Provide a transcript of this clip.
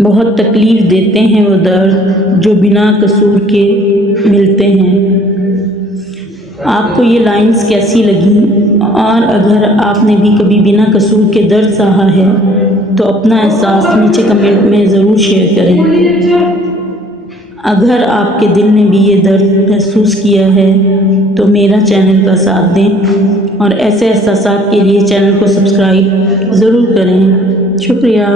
बहुत तकलीफ़ देते हैं वो दर्द जो बिना कसूर के मिलते हैं। आपको ये लाइंस कैसी लगी, और अगर आपने भी कभी बिना कसूर के दर्द सहा है तो अपना एहसास नीचे कमेंट में ज़रूर शेयर करें। अगर आपके दिल ने भी ये दर्द महसूस किया है तो मेरा चैनल का साथ दें और ऐसे एहसासात के लिए चैनल को सब्सक्राइब ज़रूर करें। शुक्रिया।